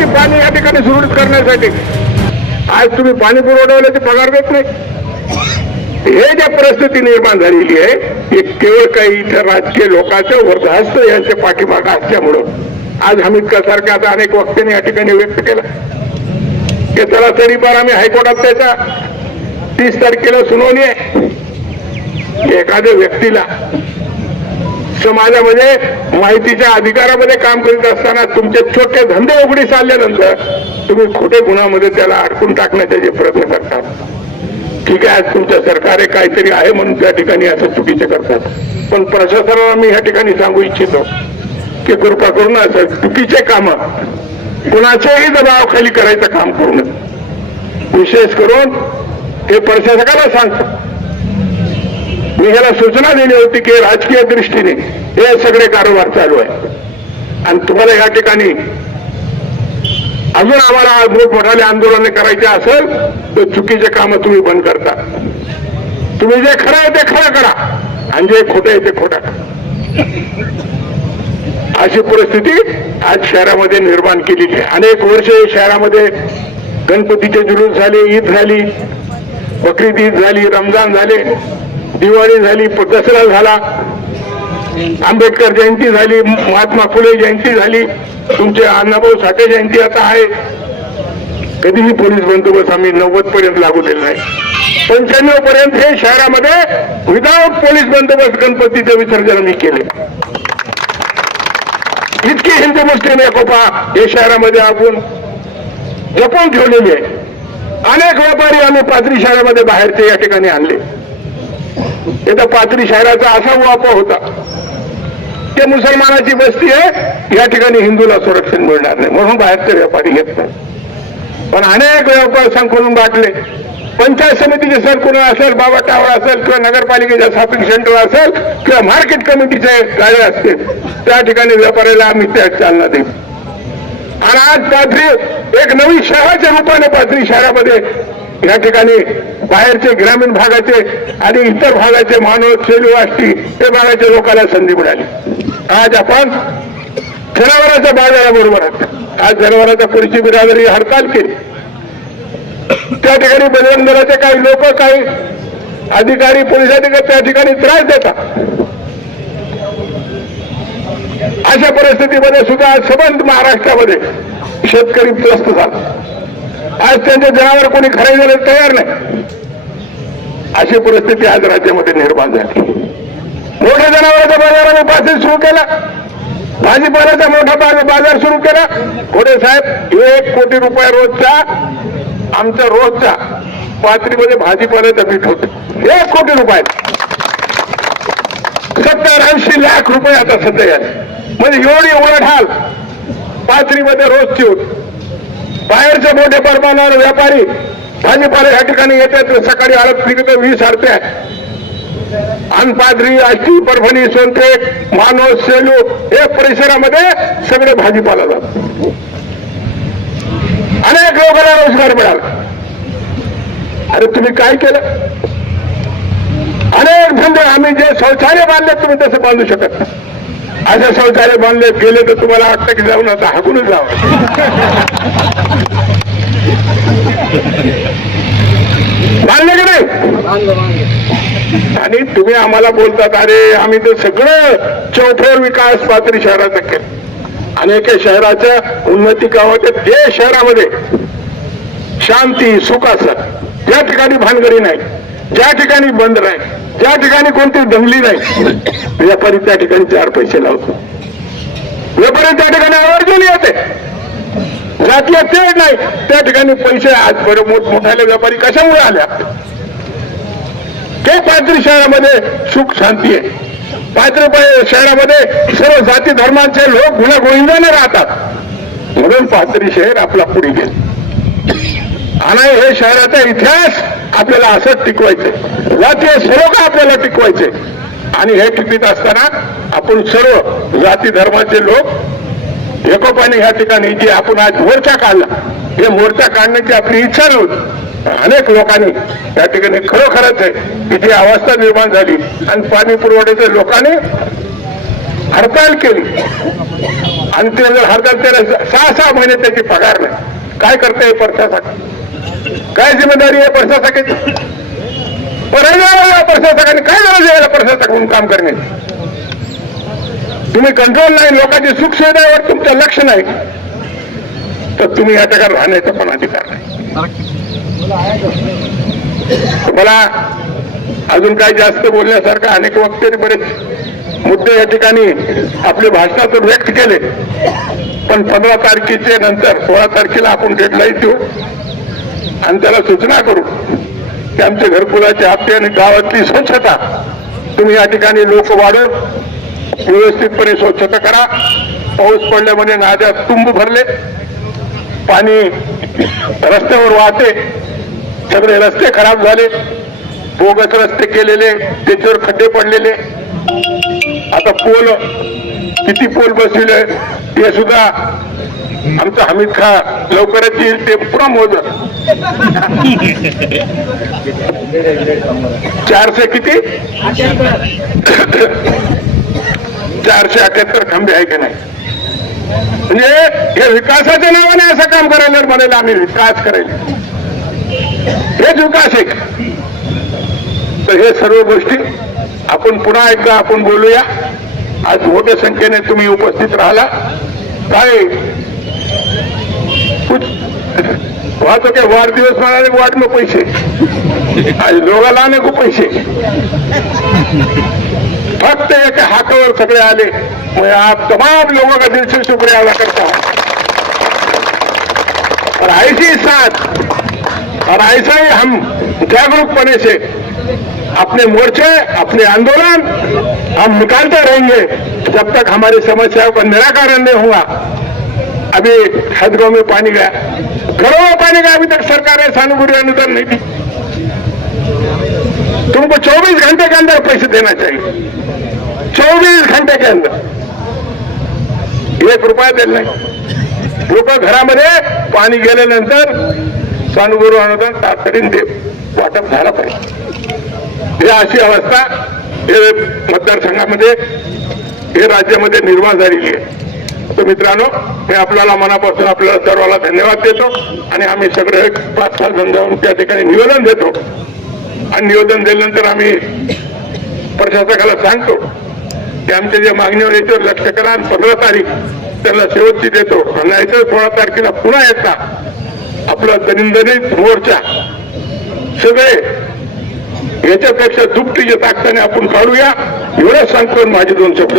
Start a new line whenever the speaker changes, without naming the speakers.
होती पाणी या ठिकाणी सुरळीत करण्यासाठी. आज तुम्ही पाणी पुरवठ्यावाल्याचे पगार देत नाही. हे ज्या परिस्थिती निर्माण झालेली आहे हे केवळ काही इथं राजकीय लोकांचं वर्धास्त यांच्या पाठीमाग असल्यामुळं आज हमीद सारख्या आता अनेक वक्त्यांनी या ठिकाणी व्यक्त केलं. की चला तरीपार आम्ही हायकोर्टात त्याच्या तीस तारखेला सुनावणी आहे. एखाद्या व्यक्तीला समाजामध्ये माहितीच्या अधिकारामध्ये काम करीत असताना तुमचे छोटे धंदे उघडीस आल्यानंतर तुम्ही खोटे गुणामध्ये त्याला अडकून टाकण्याचे जे प्रयत्न करतात. ठीक आहे आज तुमच्या सरकार काहीतरी आहे म्हणून त्या ठिकाणी असं चुकीचे करतात. पण प्रशासनाला मी ह्या ठिकाणी सांगू इच्छितो की कृपा करून असं चुकीचे कामं कुणाच्याही दबावाखाली करायचं काम करू नये विशेष करून हे प्रशासकाला सांगतो. मी ह्याला सूचना दिली होती की राजकीय दृष्टीने हे सगळे कारोबार चालू आहे. आणि तुम्हाला या ठिकाणी अजून आम्हाला मोठमोठाले आंदोलन करायचे असेल तर चुकीचे काम तुम्ही बंद करता. तुम्ही जे खरं आहे ते खरं करा आणि जे खोटं आहे ते खोटं अशी परिस्थिती आज शहरामध्ये निर्माण केलेली आहे. अनेक वर्ष शहरामध्ये गणपतीचे जुलूस झाले ईद झाली बकरीद ईद झाली रमजान झाले. दिवाळी झाली दसरा झाला आंबेडकर जयंती झाली महात्मा फुले जयंती झाली तुमचे अण्णाभाऊ साठे जयंती आता आहे. कधीही पोलीस बंदोबस्त आम्ही नव्वद पर्यंत लागू दिला नाही. पंच्याण्णव पर्यंत हे शहरामध्ये विदाऊट पोलीस बंदोबस्त गणपतीचं विसर्जन आम्ही केले. इतकी हिंदू मुस्लिम एकोपा हे शहरामध्ये आपण जपून ठेवलेली आहे. अनेक व्यापारी आम्ही पाथरी शहरामध्ये बाहेरचे या ठिकाणी आणले. इथं पाथरी शहराचा असा वापर होता ते मुसलमानाची वस्ती आहे या ठिकाणी हिंदूला संरक्षण मिळणार नाही. म्हणून बाहेरचे व्यापारी घेत नाही. पण अनेक व्यापार संकुलन वाटले पंचायत समितीचे संकुलन असेल बाबा टावर असेल किंवा नगरपालिकेच्या शॉपिंग सेंटर असेल किंवा मार्केट कमिटीचे गाड्या असतील त्या ठिकाणी व्यापाऱ्याला आम्ही त्या चालना देऊ. आणि आज पाथरी एक नवीन शहराच्या रूपाने पाथरी शहरामध्ये या ठिकाणी बाहेरचे ग्रामीण भागाचे आणि इतर भागाचे मानव सेलू वाष्टी हे भागाच्या लोकांना संधी मिळाली. आज आपण जनावरांच्या बाजाराबरोबर आहोत. आज जनावरांच्या पुढची बिरादरी हडताल केली त्या ठिकाणी बलवंदराचे काही लोक काही अधिकारी पोलीस अधिकारी त्या ठिकाणी त्रास देतात. अशा परिस्थितीमध्ये सुद्धा आज सबंध महाराष्ट्रामध्ये शेतकरी त्रस्त झाला. आज त्यांचे जनावर कोणी खरेदीला तयार नाही. अशी परिस्थिती आज राज्यामध्ये निर्माण झाली. मोठ्या जनावरांचा बाजार आम्ही सुरू केला. भाजीपाल्याचा मोठा बाजार सुरू केला. पुढे साहेब एक कोटी रुपये रोजचा आमचा रोजचा पात्रीमध्ये भाजीपाल्याचं पीठ होत. एक कोटी रुपये. सत्तर ऐंशी लाख रुपये आता सध्या म्हणजे एवढी उलढाल पात्रीमध्ये रोजची होत. बाहेरचे मोठे प्रमाणावर व्यापारी भाजीपाला या ठिकाणी येतात सकाळी आळत निघत वीस अर्ध्या आणि पादरी आष्टी परभणी सोनपेठ मानोस सेलू हे परिसरामध्ये सगळे भाजीपाला जात अनेक लोकांना रोजगार मिळाला. अरे तुम्ही काय केलं? अनेक धंदे आम्ही जे शौचालय बांधले तुम्ही तसं बांधू शकत नाही. असे शौचालय बांधले गेले तर तुम्हाला वाटतं की जाऊन आता हाकूनच जावं. बांधले की नाही? आणि तुम्ही आम्हाला बोलतात अरे आम्ही तर सगळं चौफेर विकास पातळी शहराचं केलं. अनेक शहराच्या उन्नती गावाच्या जे शहरामध्ये शांती सुख असत ज्या ठिकाणी भानगडी नाही ज्या ठिकाणी बंद नाही ज्या ठिकाणी कोणती दंगली नाही व्यापारी त्या ठिकाणी चार पैसे लावतो. व्यापारी त्या ठिकाणी आवर्जून येते. जातीय ते नाही. त्या ठिकाणी पैसे आज बरे मोठमोठ्याले व्यापारी कशामुळे आल्या? ते पात्री शहरामध्ये सुख शांती आहे. पात्र शहरामध्ये सर्व जाती धर्मांचे लोक गुण्यागोविंदाने राहतात. म्हणून पात्री शहर आपला पुढे गेलं. आणि हे शहराचा इतिहास आपल्याला असंच टिकवायचे जातीय सलोखा आपल्याला टिकवायचे आणि हे टिकवित असताना आपण सर्व जाती धर्माचे लोक एकोपाने ह्या ठिकाणी जे आपण आज मोर्चा काढला हे मोर्चा काढण्याची आपली इच्छा नव्हती. अनेक लोकांनी त्या ठिकाणी खरोखरच आहे की जी अवस्था निर्माण झाली आणि पाणी पुरवठ्याच्या लोकांनी हडताल केली. आणि ते जर हडताल केलं सहा सहा महिने त्याची पगार नाही. काय करते हे प्रशासक? काय जिम्मेदारी आहे प्रशासकाची? परत प्रशासकाने काय गरज आहे प्रशासक म्हणून काम करण्याची? तुम्ही कंट्रोल नाही लोकांची सुख सुविधावर तुमचं लक्ष नाही. तर तुम्ही या ठिकाणी राहण्याचा पण अधिकार नाही. मला अजून काही जास्त बोलण्यासारखं अनेक वक्ते बरेच मुद्दे या ठिकाणी आपले भाषणातून व्यक्त केले. पण पंधरा तारखेचे नंतर सोळा तारखेला आपण डेडलाईन देऊ आणि त्याला सूचना करू की आमचे घरकुलाचे हप्ते आणि गावातली स्वच्छता तुम्ही या ठिकाणी लोक वाढून व्यवस्थितपणे स्वच्छता करा. पाऊस पडल्यामुळे नद्या तुंब भरले. पाणी रस्त्यावर वाहते. सगळे रस्ते खराब झाले. बोगस रस्ते केलेले त्याच्यावर खड्डे पडलेले. आता पोल किती पोल बसविले ते सुद्धा आमचा हमीद खा लवकरच येईल ते पुरा चारशे किती? चारशे अठ्याहत्तर खांबे आहे की नाही? म्हणजे हे विकासाच्या नावाने असं काम करायला म्हणायला आम्ही विकास करायला हेच विकास आहे तर हे सर्व गोष्टी आपण पुन्हा एकदा आपण बोलूया. आज मोठ्या संख्येने तुम्ही उपस्थित राहिला. काय? वाहतो काय? वाढदिवस म्हणाले वाट में पैसे. आज दोघाला नको पैसे. फक्त एक हाथावर सगळे आले, मैं आप तमाम लोगों का दिल से शुक्रिया अदा करता हूँ। और ऐसी साथ, और ऐसा ही हम जागरूक बने से अपने मोर्चे, अपने आंदोलन हम निकालते रहेंगे, जब तक हमारी समस्याओं का निराकरण नहीं हुआ। अभी हदगांव में पानी गया, घरों में पानी गया, अभी तक सरकार ने सानुकूल अनुदान नहीं दी। तुमको 24 घंटे के अंदर पैसे देना चाहिए। 24 घंटे के अंदर एक रुपया दिला नाही. लोक घरामध्ये पाणी गेल्यानंतर सानुगुरु अनुदान तातडीने दे वाटप झाला पाहिजे. हे अशी अवस्था हे मतदारसंघामध्ये हे राज्यामध्ये निर्माण झालेली आहे. तर मित्रांनो मी आपल्याला मनापासून आपल्याला सर्वांना धन्यवाद देतो आणि आम्ही सगळे एक पाच सहा जण जाऊन त्या ठिकाणी निवेदन देतो. आणि निवेदन दिल्यानंतर आम्ही प्रशासकाला सांगतो की आमच्या ज्या मागणीवर याच्यावर लक्ष करा आणि पंधरा तारीख त्यांना शेवटची देतो. नाहीतर सोळा तारखेला पुन्हा एकदा आपला दनिंदनित मोर्चा सगळे याच्यापेक्षा दुपटीच्या ताकदाने आपण काढूया. एवढंच सांगतो माझे दोन शब्द